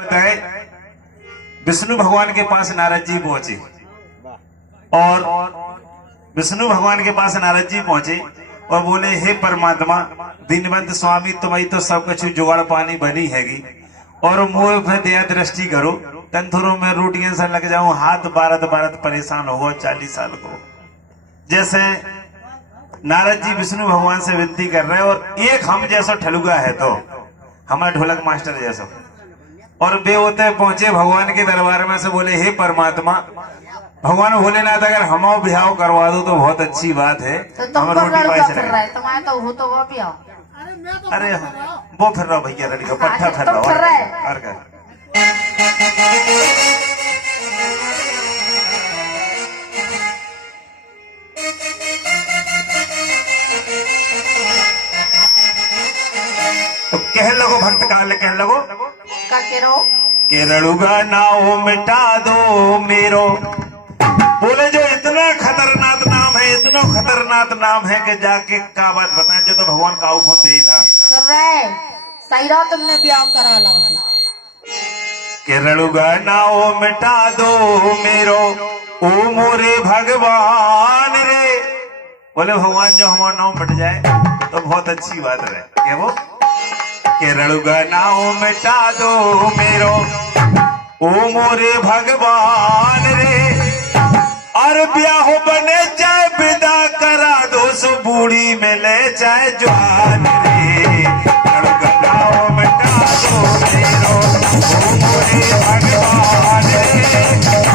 बताए विष्णु भगवान के पास नारद जी पहुंचे और विष्णु भगवान के पास नारद जी पहुंचे और बोले, हे परमात्मा दीनबंधु स्वामी, तुम्हारी तो सब कुछ जुगाड़ पानी बनी हैगी और मुंह पे दया दृष्टि करो, तंथुरों में रोटियां से लग जाऊं, हाथ बारत बारत परेशान हो 40 साल को। जैसे नारद जी विष्णु भगवान से विनती कर रहे हैं और एक हम जैसा ठलुगा है तो हमारा ढोलक मास्टर जैसा, और वे होते पहुंचे भगवान के दरबार में से बोले, हे परमात्मा भगवान भोलेनाथ, अगर हम ब्याह करवा दो तो बहुत अच्छी बात है, तो हम रोटी पाई से रहे। तो वो भी आओ। अरे वो फिर रहा भैया लड़का पट्टा फिर रहा। तो कह लगो भक्त काल, कह लगो केरलुगा नाओ मिटा दो मेरो। बोले जो इतना खतरनाक नाम है, इतना खतरनाक नाम है कि जाके का बात बताएं, जो तो भगवान का खून दे ना। सही रहा तुमने ब्याह करा ला। केरलुगा नाओ मिटा दो मेरो, ओ मोरे भगवान रे। बोले भगवान जो हमारा नाम मिट जाए तो बहुत अच्छी बात है। क्या वो केरलुगा नाओ मिटा दो मेरो, ओ मोरे भगवान रे। और ब्याह बने चाहे विदा करा दो, सो बूढ़ी में ले चाहे जवान रे। केरलुगा नाओ मिटा दो मेरो, ओ मोरे भगवान रे।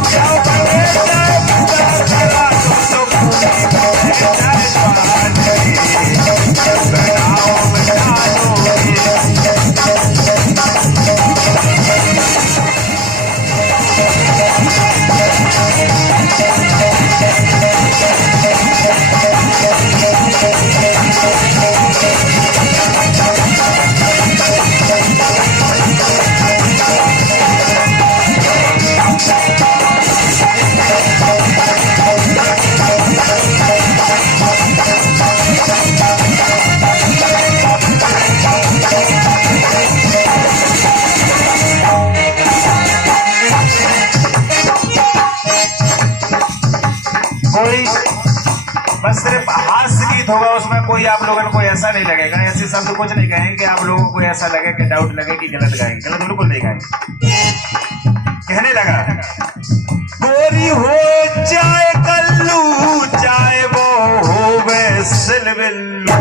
ब्याह बने चाहे विदा करा दो, सो बूढ़ी में ले चाहे जवान रे। केरलुगा नाओ मिटा दो मेरो। कोई बस सिर्फ हास्य गीत होगा, उसमें कोई आप लोगों को ऐसा नहीं लगेगा, ऐसे शब्द कुछ नहीं कहेंगे आप लोगों को ऐसा लगे कि डाउट लगे कि गलत गाएंगे। गलत बिल्कुल नहीं गाएंगे। कहने लगा, गोरी हो चाहे कल्लू, चाहे वो हो वैसल बिल्लू।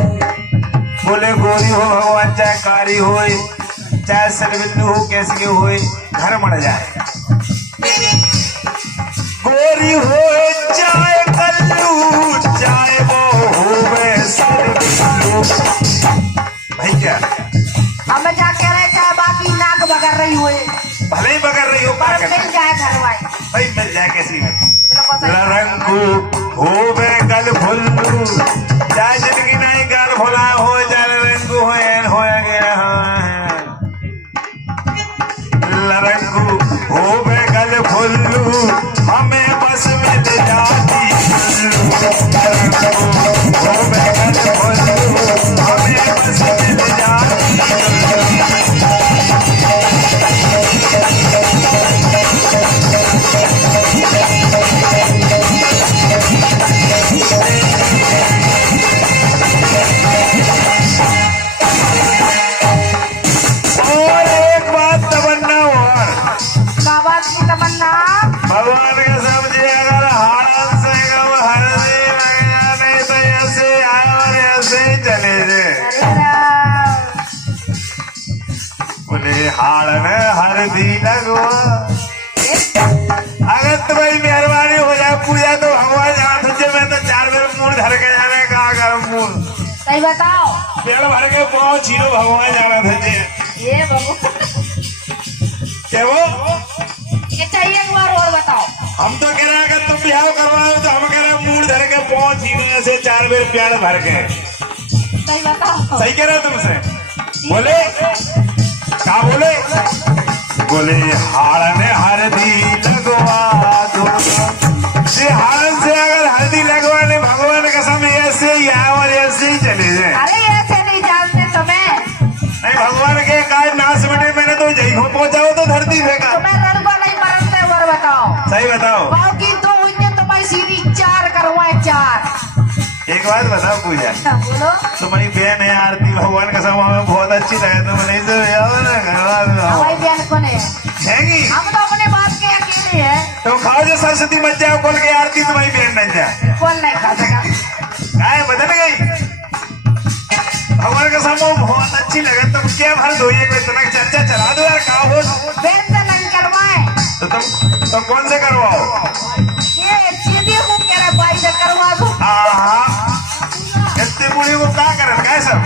बोले गोरी हो भगवान, चाहे कारी हो, चाहे सलबिल्लू हो, कैसी हो, घर मर जाए। गोरी हो चाहे कल्लू, चाहे वो हो वैसल बिल्लू। भैया हम जा कह रहे चाहे बाकी नाक बगर रही हुए, भले ही बगर रही हो, पर मिल जाए घरवाई। भाई मिल जाए कैसी में रंगू हो गल भुल्लू, चाहे जिंदगी नहीं गल भुला हो, जाने रंगू हो गया रंगू हो गल भुल्लू, हमें बस मिल जाती रंगू हो गल भुल्लू, हमें बस मिल जाती। भगवान के समझे अगर हारन से गम हरदी लग जाने तो ऐसे आए और ऐसे ही चले जाए। बोले हाड़ में हरदी लगवा, अगर तुम्हारी मेहरबानी हो जाए पूजा तो भगवान जाना तुझे, मैं तो 4 बार मुंह धर के जाने का गरम मुंह। सही बताओ, पेड़ भर के पाँव छीनो भगवान जाना तुझे। ये भगवान क्या वो चाहिए, एक बार और बताओ। हम तो कह रहे हैं अगर तुम ब्याह करवाओ तो हम कह रहे हैं मुंह धर के पाँव छीने से 4 बार प्यार भर के। सही बताओ, सही कह रहे हो तुमसे। बोले क्या बोले? बोले हाड़ में हल्दी लगवा दो। हाड़ से अगर हल्दी लगवाने भगवान कसम ऐसे ही आए और ऐसे ही चले जाए। अरे ऐसे नहीं जानते तुम्हें। नहीं भगवान के काज नाश बने, मैंने तो जय को पहुंचाओ तो धरती दी फेंका। तुम्हें लड़का नहीं मरते और बताओ सही बताओ। गाँव की दो हुई तो मैं सीधी 4 करवाए 4। एक बात बताओ पूजा, बोलो तुम्हारी बहन है आरती भगवान का सब हमें बहुत अच्छी लगे, तुम नहीं तो याद ना घरवाल में आओ। हमारी बहन कौन है? हैगी हम तो अपने बाप के अकेले है। तो खाओ जो सरस्वती मत जाओ बोल के आरती तुम्हारी बहन बन जाए। कौन नहीं खा सका? गाय बदल गई भगवान का सब बहुत अच्छी लगे, तुम क्या भर धोइए कोई इतना चर्चा चला दो यार। कहा हो बहन से नहीं करवाए तो तुम कौन से करवाओ? ये सीधी को कह रहे भाई से करवा दो। इतने बूढ़े को क्या करन गाय सब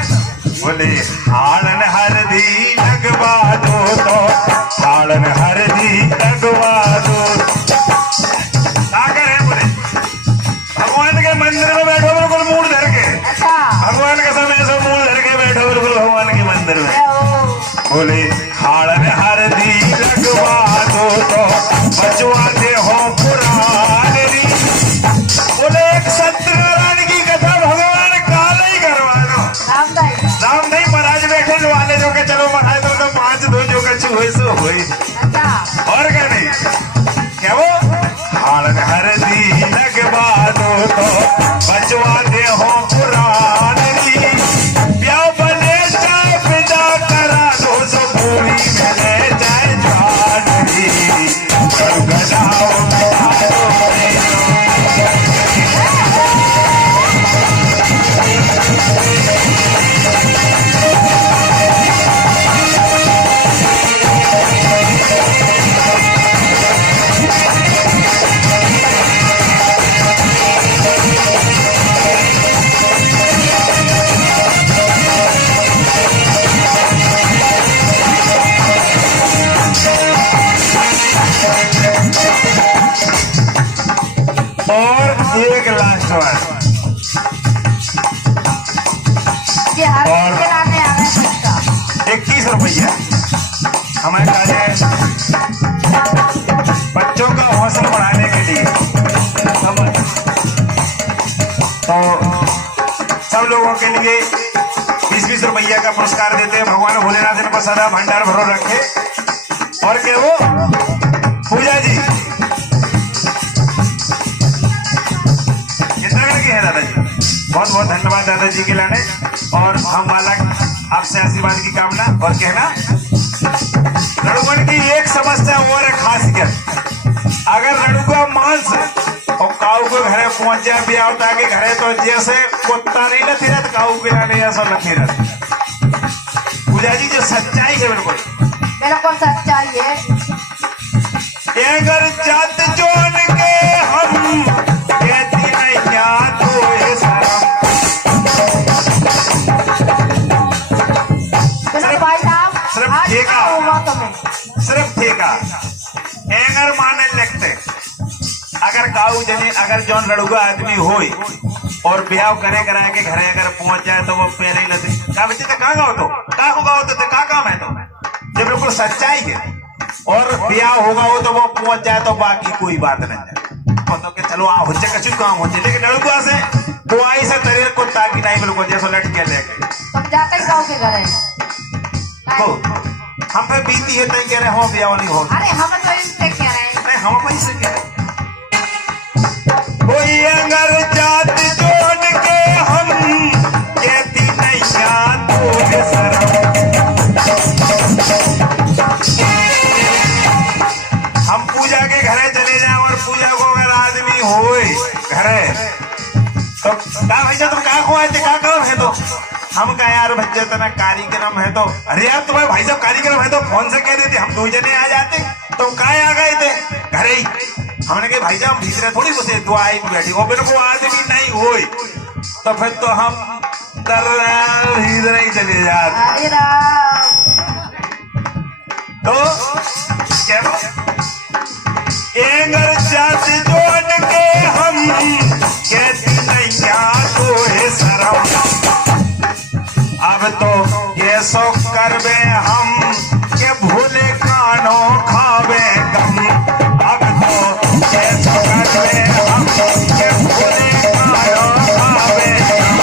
बोले हाड़न हरदी लगवा दो तो हाड़न हरदी लगवा दो। क्या करे बोले भगवान के मंदिर में बैठो बिल्कुल मूड धर के। अच्छा भगवान के समय से मूड धर के बैठो बिल्कुल भगवान के मंदिर में। बोले हाड़न हरदी लगवा दो तो बचवा दे हो पुरानी। बोले एक सत्यनारायण की कथा भगवान काल ही करवा दो। राम नहीं महाराज बैठे जो वाले जो के चलो महाराज तो 5 दो जो कछु हुई सो हुई। अच्छा और क्या नहीं क्या वो हाड़न हरदी लगवा दो तो बचवा दे हो पुरानी। ब्याह बने जाए पिता करा दो सो भूमि में ले जाए जानवी। गदाओ और एक लास्ट बात ये हर खिलाने आ रहे हैं इसका। 21 रुपया हमारे कार्य बच्चों का हौसला बढ़ाने के लिए हम तो सब लोगों के लिए 20-20 रुपया का पुरस्कार देते हैं। भगवान भोलेनाथ इनको सदा भंडार भरो रखे। और क्या वो पूजा जी कितना करके है दादाजी? बहुत बहुत धन्यवाद दादाजी के लाने। और हम वाला आपसे आशीर्वाद की कामना। और कहना लड़ुकन की एक समस्या और है खासियत, अगर लड़ुका मांस और काऊ को घरे पहुंच जाए ब्याह के घरे तो जैसे कुत्ता नहीं न थिरत काऊ के लाने ऐसा न थिरत। पूजा जी जो सच्चाई है बिल्कुल सच्चाई है। अगर जात जोन के हम कहती नहीं याद हो शरम। भाई साहब सिर्फ आज ठेका। क्या हुआ तुम्हें? सिर्फ ठेका एंगर माने लगते। अगर काऊ जने अगर जौन लड़ुआ आदमी होई और ब्याह करे कराए के घरे अगर पहुंच जाए तो वो पहले ही लते का बच्चे तो कहाँ गाओ तो का होगा तो का काम है तो ये बिल्कुल सच्चाई है। और ब्याह होगा हो तो वो पहुंच जाए तो बाकी कोई बात नहीं है तो के चलो हो जाए कछु काम हो जाए। लेकिन लड़ुआ से दुआई से तरीर को ताकि नहीं बिल्कुल जैसे लटके लेके तुम जाते ही गाँव के घर तो हम पे बीती है तय कह रहे हो ब्याह नहीं हो। अरे हम तो इनसे कह रहे हैं। नहीं हम पैसे कह रहे कोई अगर जात जोड़ के हम कहती नहीं याद हो शरम। हम पूजा के घरे चले जाए और पूजा को अगर आदमी होए घरे तो का भैया तुम का को आए थे का काम है तो हम कहा यार भैया तना कार्यक्रम है तो अरे यार तुम्हारे भाई साहब कार्यक्रम है तो फोन से कह देते हम 2 जने आ जाते तो काय आ गए थे घरे ही। हमने कहा भाई साहब भीतरे थोड़ी बसे दुआई में बैठी वो मेरे को आदमी नहीं हुई तो फिर तो हम भीतर ही चले जाते। तो क्या एंगर जात जोड़ के हम कहती नहीं क्या तो है शरम। अब तो ये सो करबे हम के भूले कानो खावे गम। अब तो ये सो करबे हम के भूले कानो खावे गम।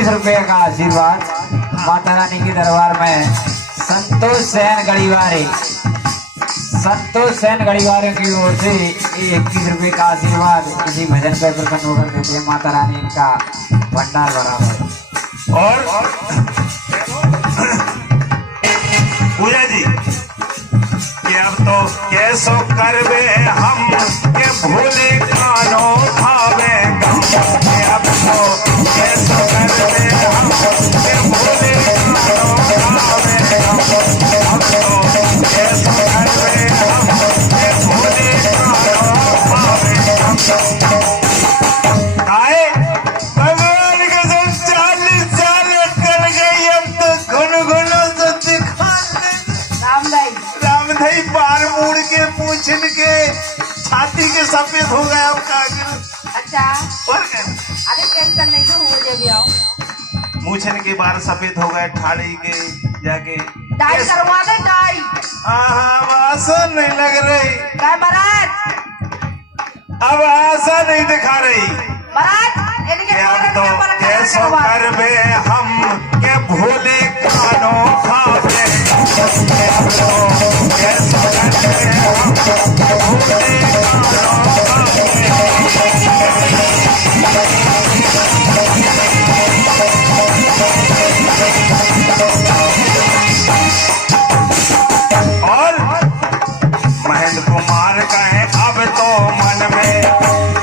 21 रुपए का आशीर्वाद माता रानी के दरबार में संतोष सेन गढ़ीवारे की ओर से ये 21 रुपए का आशीर्वाद किसी भजन पर प्रकट होकर देते हैं। माता रानी इनका भंडार भरा है। और पूजा जी कि अब तो कैसो करवे हम के भूले कानो भावे गम कि अब तो कैसो करवे हम के भूले कानो भावे गम अब तो कैसो करवे हम के भूले कानो भावे गम आए भगवान के सब 40 साल कर गई अब तो गुनगुनो तो दिखा रामदाई रामधाई पार मुड़ के पूछन के छाती के सफेद हो गया अब कागल अच्छा और क्या? अरे टेंशन नहीं हो जे भी आओ मूछन के बार सफेद हो गए ठाड़ी के जाके डाई करवा दे डाई आसन नहीं लग रही काय महाराज अब आशा नहीं दिखा रही महाराज इनके कि अब द्वारा तो क्या पलक कैसो करवा करबे हम के भोले कानो खावे कि अब तो कैसो करबे हम के भोले कानो और महेंद्र कुमार का है अब तो मन में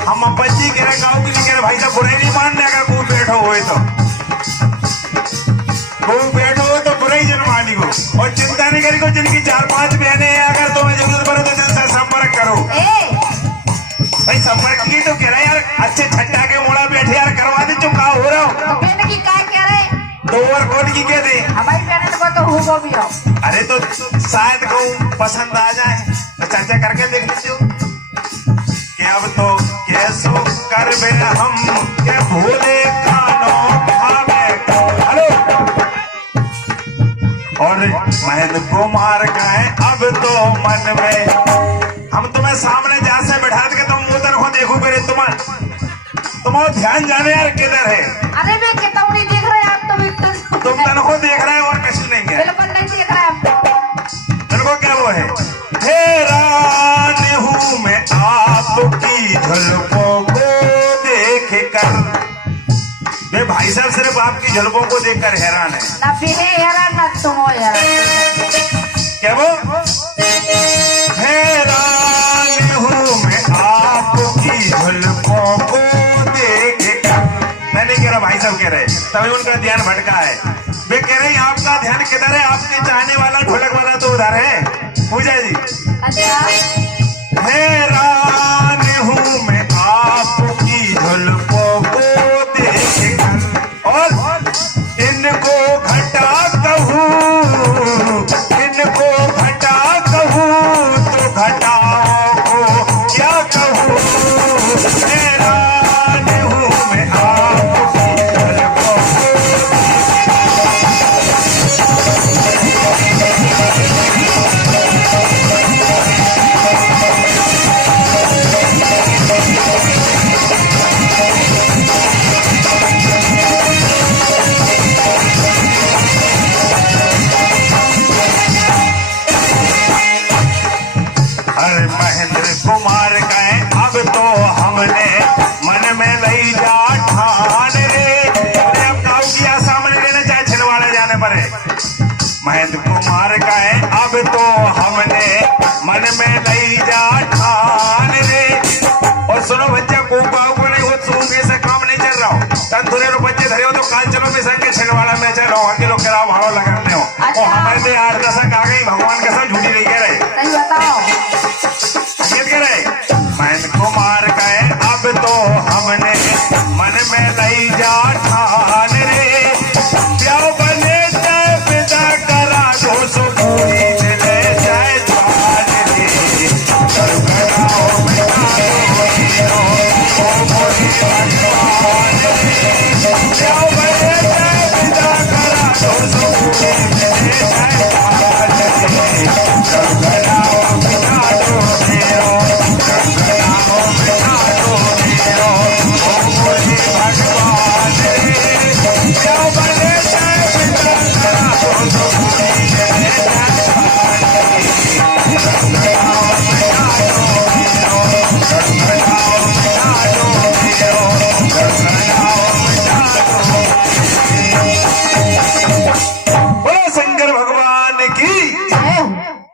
हम बच्ची के गाँव के लिए भाई साहब बुराई नहीं मानने अगर कोई बैठो हुए तो कोई बैठो हो तो बुराई जनमानी को और चिंता नहीं करी को जिनकी 4-5 बहनें हैं अगर तुम्हें जरूरत पड़े तो जिनसे संपर्क करो भाई संपर्क की तो कह रहे यार अच्छे छट्टा के मोड़ा बैठे यार करवा दे चुप कहा हो रहा हूँ बहन की काय कह रहे 2 ओवरकोट की कह दे हमारी बहन को तो हुआ भी हो अरे तो शायद कहूँ पसंद आ जाए तो चर्चा करके देख लीजिए कि अब तो कैसो करबे हम के भूले खानो भावे हेलो और महेंद्र कुमार का है अब तो मन में हम तुम्हें सामने जहां से बैठा के तुम मुंह तरफ देखो करे तुम्हारा ध्यान जाने यार किधर है अरे मैं कितनी देख रहे हैं आप तो बिल्कुल तुम तनको देख रहे हो और किसी नहीं है बिल्कुल नहीं देख रहे हम तुमको क्या वो है हैरान हूँ मैं आपकी झलकों को देख कर वे भाई साहब सिर्फ आपकी झलकों को देखकर हैरान है ना फिर हैरान ना तुम हो हैरान क्या वो हैरान हूँ मैं आपकी झलकों को देख कर मैं नहीं कह रहा भाई साहब कह रहे तभी उनका ध्यान भटका है वे कह रहे हैं आपका ध्यान किधर है आपके चाहने वाला ढोलक वाला तो उधर है पूजा जी अच्छा हैरान हूँ मैं आपकी झलकों को देख कर और इनको घटा कहूँ तो घटाओ को क्या कहूँ हैरान हूँ मैं आपकी झलकों को अरे महेंद्र कुमार गए अब तो हमने मन में लई जा ठान रे अरे अब गाँव किया सामने लेने चाहे छिलवाड़े जाने पड़े महेंद्र कुमार गए अब तो हमने मन में लई जा ठान रे और सुनो बच्चा को बाबू को नहीं वो सूखे से काम नहीं चल रहा हो तन थोड़े रो बच्चे धरे हो तो काल चलो में संग के छिलवाड़ा में चलो आगे लोग कराओ भाड़ो लगाने हो अच्छा। और हमारे तो 8 दशक आ गई भगवान के साथ झूठी नहीं कह रहे सही बताओ महेंद्र कुमार गए अब तो हमने मन में लई जा ठान रे प्याओ बने जाए पिता करा दो सो पूरी ले जाए जान रे करगड़ाओ बिना ओ मोरी भगवान रे प्याओ बने जाए पिता करा दो सो पूरी ले जाए जान रे